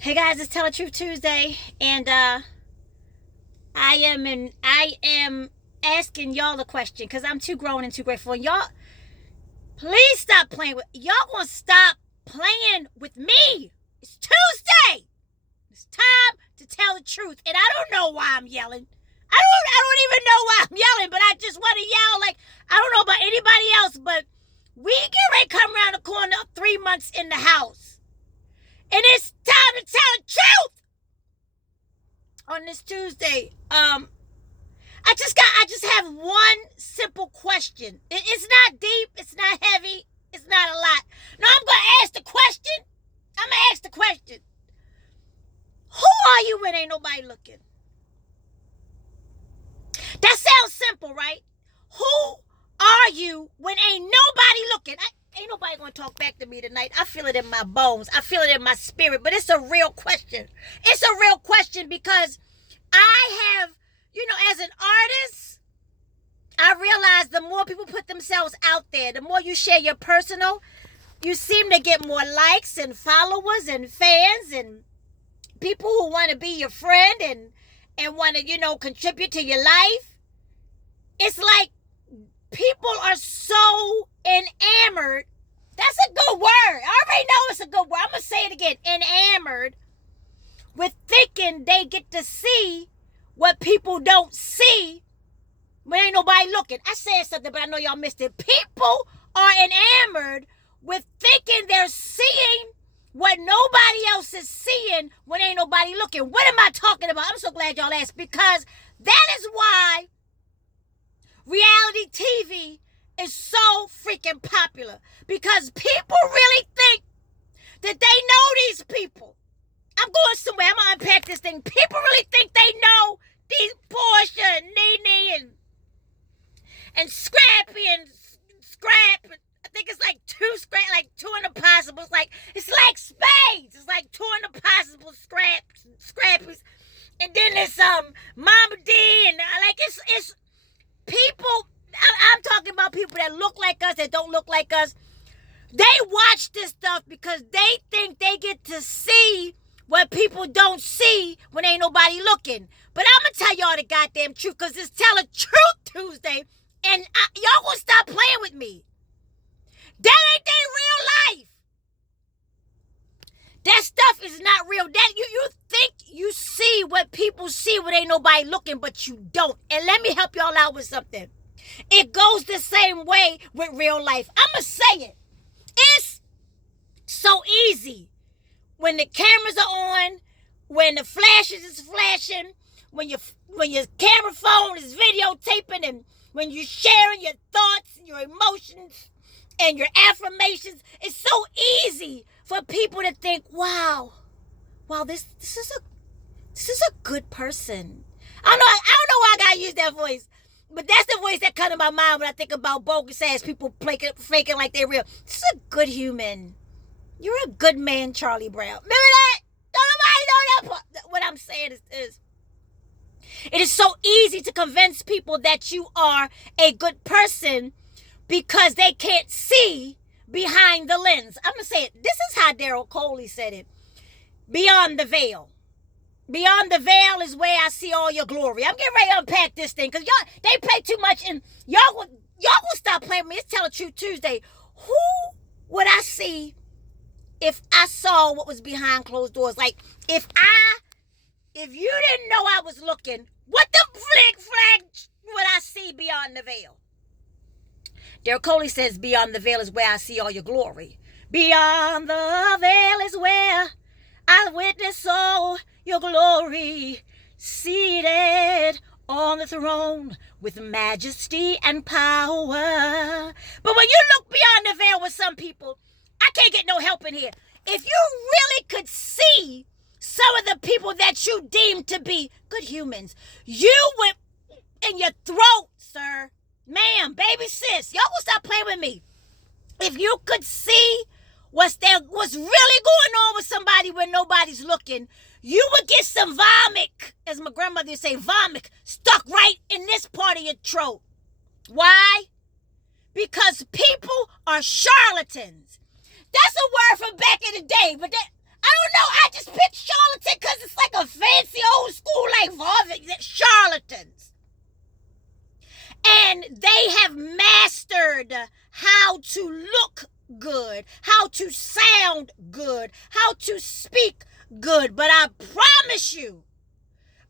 Hey guys, it's Tell the Truth Tuesday, and I am asking y'all a question because I'm too grown and too grateful. And y'all, please stop playing with y'all. Gonna stop playing with me. It's Tuesday. It's time to tell the truth, and I don't know why I'm yelling. I don't even know why I'm yelling, but I just want to yell. Like, I don't know about anybody else, but we get ready to come around the corner 3 months in the house, and it's time to tell the truth. On this Tuesday, I just have one simple question. It's not deep, it's not heavy, it's not a lot. No, I'm gonna ask the question. I'm gonna ask the question. Who are you when ain't nobody looking? That sounds simple, right? Who are you when ain't nobody looking? Ain't nobody gonna talk back to me tonight. I feel it in my bones. I feel it in my spirit. But it's a real question. It's a real question because I have, as an artist, I realize the more people put themselves out there, the more you share your personal, you seem to get more likes and followers and fans and people who want to be your friend and want to, contribute to your life. It's like people are so enamored. That's a good word. I already know it's a good word. I'm going to say it again. Enamored with thinking they get to see what people don't see when ain't nobody looking. I said something, but I know y'all missed it. People are enamored with thinking they're seeing what nobody else is seeing when ain't nobody looking. What am I talking about? I'm so glad y'all asked, because that is why reality TV is so freaking popular, because people really think that they know these people. I'm going somewhere. I'm going to unpack this thing. People really think they know these Portia and Nene and Scrappy and Scrap. I think it's like two in the possible. It's like spades. It's like two in the possible Scrappies. And then there's Mama D and it's people. I'm talking about people that look like us, that don't look like us. They watch this stuff because they think they get to see what people don't see when ain't nobody looking. But I'm going to tell y'all the goddamn truth, because it's Tell the Truth Tuesday, and y'all gonna stop playing with me. That ain't their real life. That stuff is not real. That you think you see what people see when ain't nobody looking, but you don't. And let me help y'all out with something. It goes the same way with real life. I'm going to say it. It's so easy. When the cameras are on, when the flashes is flashing, when your camera phone is videotaping, and when you're sharing your thoughts, your emotions, and your affirmations, it's so easy for people to think, wow, this is a good person. I don't know why I gotta use that voice, but that's the voice that comes to my mind when I think about bogus ass people faking like they're real. This is a good human. You're a good man, Charlie Brown. Remember that? Don't nobody know that. What I'm saying is it is so easy to convince people that you are a good person because they can't see behind the lens. I'm going to say it. This is how Daryl Coley said it. Beyond the veil. Beyond the veil is where I see all your glory. I'm getting ready to unpack this thing because they play too much, and y'all will stop playing with me. It's Tell the Truth Tuesday. Who would I see if I saw what was behind closed doors? Like, if you didn't know I was looking, what the flag would I see beyond the veil? Daryl Coley says, beyond the veil is where I see all your glory. Beyond the veil is where I witness all your glory, seated on the throne with majesty and power. But when you look beyond the veil with some people, I can't get no help in here. If you really could see some of the people that you deem to be good humans, you would, in your throat, sir, ma'am, baby sis, y'all will stop playing with me. If you could see what's really going on with somebody when nobody's looking, you would get some vomit, as my grandmother would say, vomit, stuck right in this part of your throat. Why? Because people are charlatans. That's a word from back in the day, but I don't know. I just picked real life charlatans. And they have mastered how to look good, how to sound good, how to speak good. But I promise you,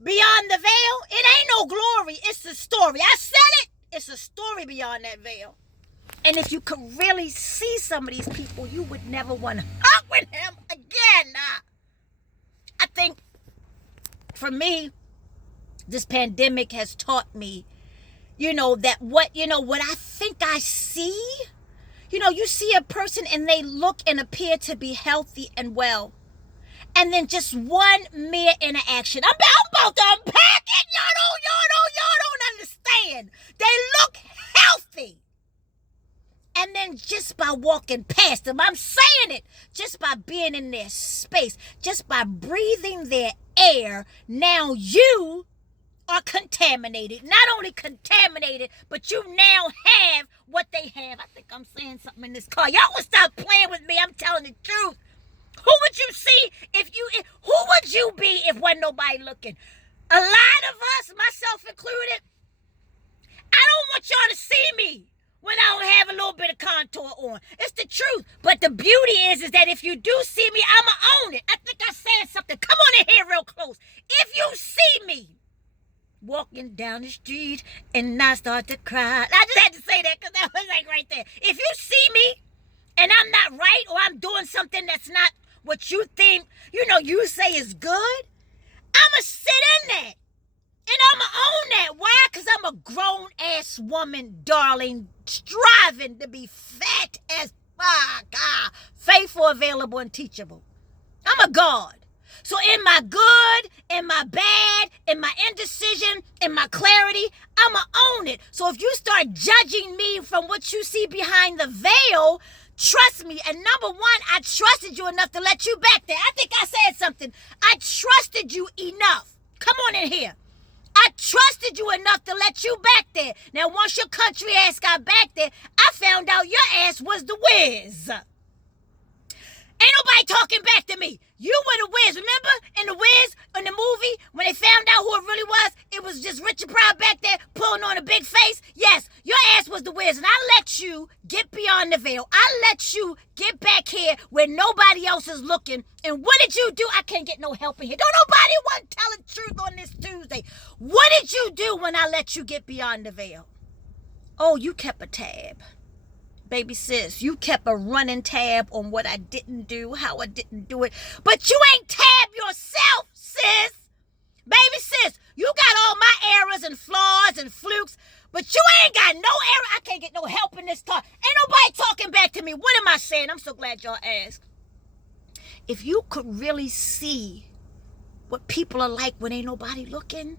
beyond the veil, it ain't no glory. It's a story. I said it. It's a story beyond that veil. And if you could really see some of these people, you would never want to hug with him again. I think, for me, this pandemic has taught me, that what I think I see, you see a person and they look and appear to be healthy and well. And then just one mere interaction. I'm about to unpack it. Y'all don't understand. They look healthy. And then just by walking past them, I'm saying it, just by being in their space, just by breathing their air, now you are contaminated. Not only contaminated, but you now have what they have. I think I'm saying something in this car. Y'all will stop playing with me. I'm telling the truth. Who would you see who would you be if wasn't nobody looking? A lot of us, myself included, I don't want y'all to see me when I don't have a little bit of contour on. It's the truth. But the beauty is that if you do see me, I'ma own it. I think I said something. Come on in here real close. If you see me walking down the street and I start to cry. I just had to say that because that was like right there. If you see me and I'm not right or I'm doing something that's not what you think, you say is good, I'ma sit in that. And I'ma own that. Why? Because I'm a grown-ass woman, darling, striving to be fat as God, faithful, available, and teachable. I'm a God. So in my good, in my bad, in my indecision, in my clarity, I'ma own it. So if you start judging me from what you see behind the veil, trust me. And number one, I trusted you enough to let you back there. I think I said something. I trusted you enough. Come on in here. I trusted you enough to let you back there. Now, once your country ass got back there, I found out your ass was the Wiz. Ain't nobody talking back to me. You were the Wiz. Remember in the Wiz, in the movie, when they found out who it really was just Richard Pryor back there pulling on a big face? Yes, your ass was the Wiz. And I let you get beyond the veil. I let you get back here where nobody else is looking. And what did you do? I can't get no help in here. Don't nobody want to tell the truth on this Tuesday. What did you do when I let you get beyond the veil? Oh, you kept a tab. Baby sis, you kept a running tab on what I didn't do, how I didn't do it. But you ain't tab yourself, sis. Baby sis, you got all my errors and flaws and flukes, but you ain't got no error. I can't get no help in this car. Ain't nobody talking back to me. What am I saying? I'm so glad y'all asked. If you could really see what people are like when ain't nobody looking,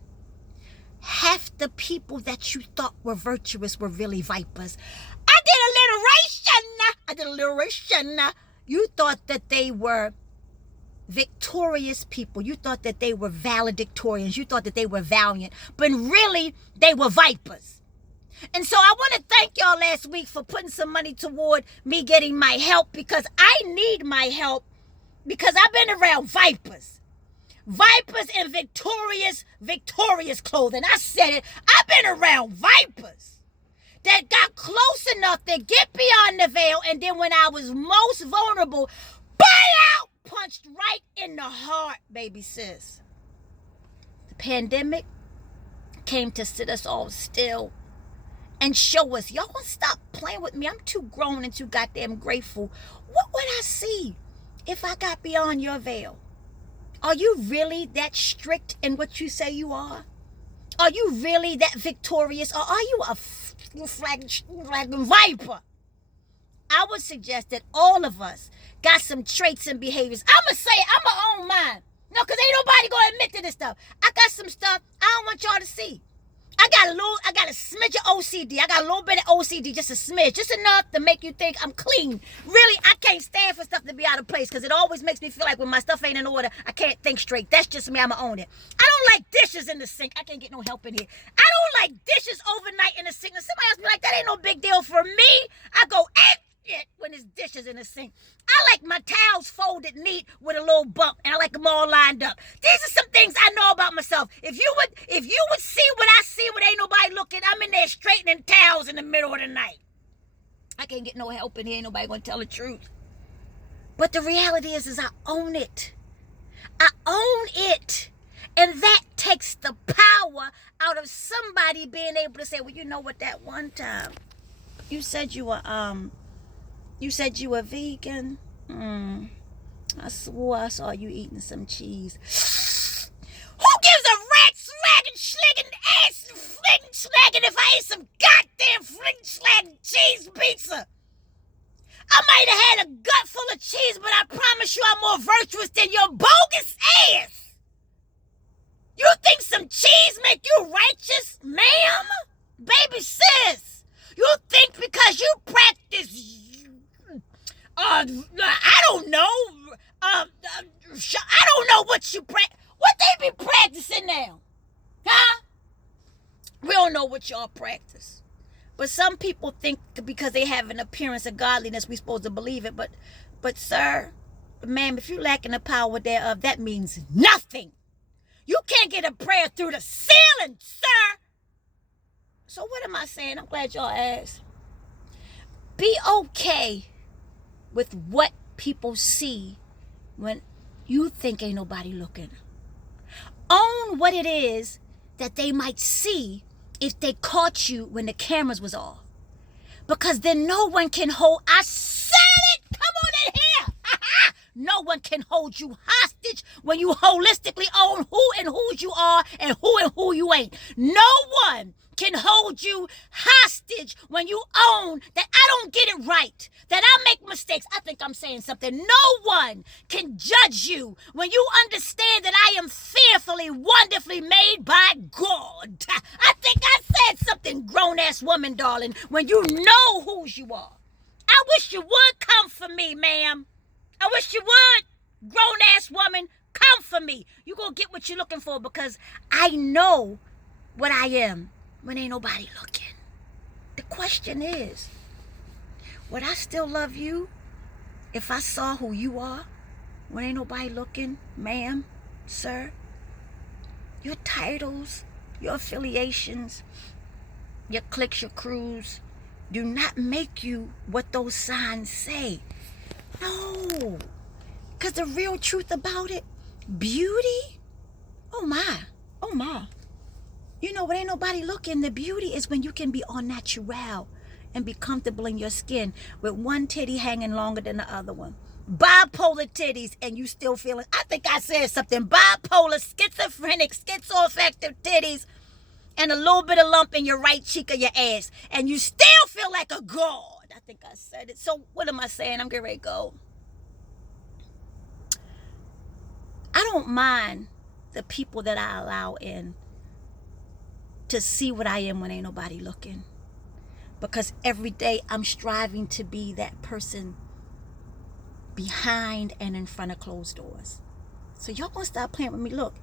half the people that you thought were virtuous were really vipers. I did alliteration. You thought that they were victorious people. You thought that they were valedictorians. You thought that they were valiant. But really, they were vipers. And so I want to thank y'all last week for putting some money toward me getting my help, because I need my help, because I've been around vipers. Vipers in victorious clothing. I said it. I've been around vipers that got close enough to get beyond the veil, and then when I was most vulnerable, punched right in the heart, baby sis. The pandemic came to sit us all still and show us, y'all gonna stop playing with me. I'm too grown and too goddamn grateful. What would I see if I got beyond your veil? Are you really that strict in what you say you are? Are you really that victorious, or are you a flagging viper? I would suggest that all of us got some traits and behaviors. I'ma say it, I'ma own mine. No, because ain't nobody gonna admit to this stuff. I got some stuff I don't want y'all to see. I got a smidge of OCD. I got a little bit of OCD, just a smidge, just enough to make you think I'm clean. Really, I can't stand for stuff to be out of place, because it always makes me feel like when my stuff ain't in order, I can't think straight. That's just me. I'ma own it. I don't like dishes in the sink. I can't get no help in here. I don't like dishes overnight in the sink. Now, somebody else be like, that ain't no big deal for me. I go, shit when there's dishes in the sink. I like my towels folded neat with a little bump, and I like them all lined up. These are some things I know about myself. If you would see what I see when ain't nobody looking, I'm in there straightening towels in the middle of the night. I can't get no help in here. Ain't nobody gonna tell the truth. But the reality is I own it. I own it. And that takes the power out of somebody being able to say, well, you know what, that one time you said you were vegan. I swore I saw you eating some cheese. Who gives a rat slagging, schligging, ass fligging, slagging if I ate some goddamn fligging, slagging cheese pizza? I might have had a gut full of cheese, but I promise you I'm more virtuous than your bogus ass. You think some cheese make you righteous, ma'am? Baby sis, you think because you practice, I don't know, I don't know what you practice. What they be practicing now? Huh? We don't know what y'all practice. But some people think because they have an appearance of godliness, we're supposed to believe it. But sir, ma'am, if you lacking the power thereof, that means nothing. You can't get a prayer through the ceiling, sir. So what am I saying? I'm glad y'all asked. Be okay with what people see when you think ain't nobody looking. Own what it is that they might see if they caught you when the cameras was off. Because then no one can hold, I said it, come on in here. No one can hold you hostage when you holistically own who and whose you are and who you ain't. No one can hold you hostage when you own that I don't get it right, that I make mistakes. I think I'm saying something. No one can judge you when you understand that I am fearfully, wonderfully made by God. I think I said something, grown-ass woman, darling, when you know whose you are. I wish you would come for me, ma'am. I wish you would, grown-ass woman, come for me. You gonna get what you're looking for because I know what I am when ain't nobody looking. The question is, would I still love you if I saw who you are when ain't nobody looking, ma'am, sir? Your titles, your affiliations, your cliques, your crews do not make you what those signs say. No, because the real truth about it, beauty, oh my. You know, when ain't nobody looking, the beauty is when you can be all natural and be comfortable in your skin with one titty hanging longer than the other one. Bipolar titties and you still feeling, I think I said something, bipolar, schizophrenic, schizoaffective titties and a little bit of lump in your right cheek of your ass and you still feel like a god. I think I said it. So what am I saying? I'm getting ready to go. I don't mind the people that I allow in to see what I am when ain't nobody looking. Because every day I'm striving to be that person behind and in front of closed doors. So y'all gonna stop playing with me. Look,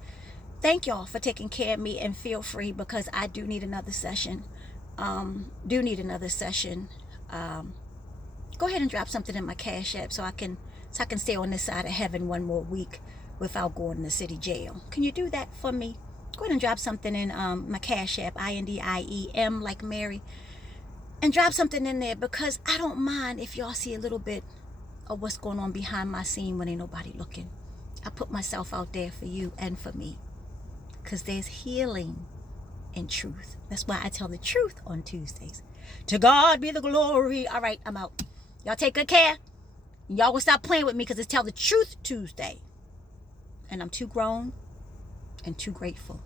thank y'all for taking care of me and feel free because I do need another session. Go ahead and drop something in my Cash App so I can stay on this side of heaven one more week without going to city jail. Can you do that for me? Go ahead and drop something in my Cash App, INDIEM like Mary, and drop something in there because I don't mind if y'all see a little bit of what's going on behind my scene when ain't nobody looking. I put myself out there for you and for me because there's healing in truth. That's why I tell the truth on Tuesdays. To God be the glory. All right, I'm out. Y'all take good care. Y'all will stop playing with me because it's Tell the Truth Tuesday. And I'm too grown and too grateful.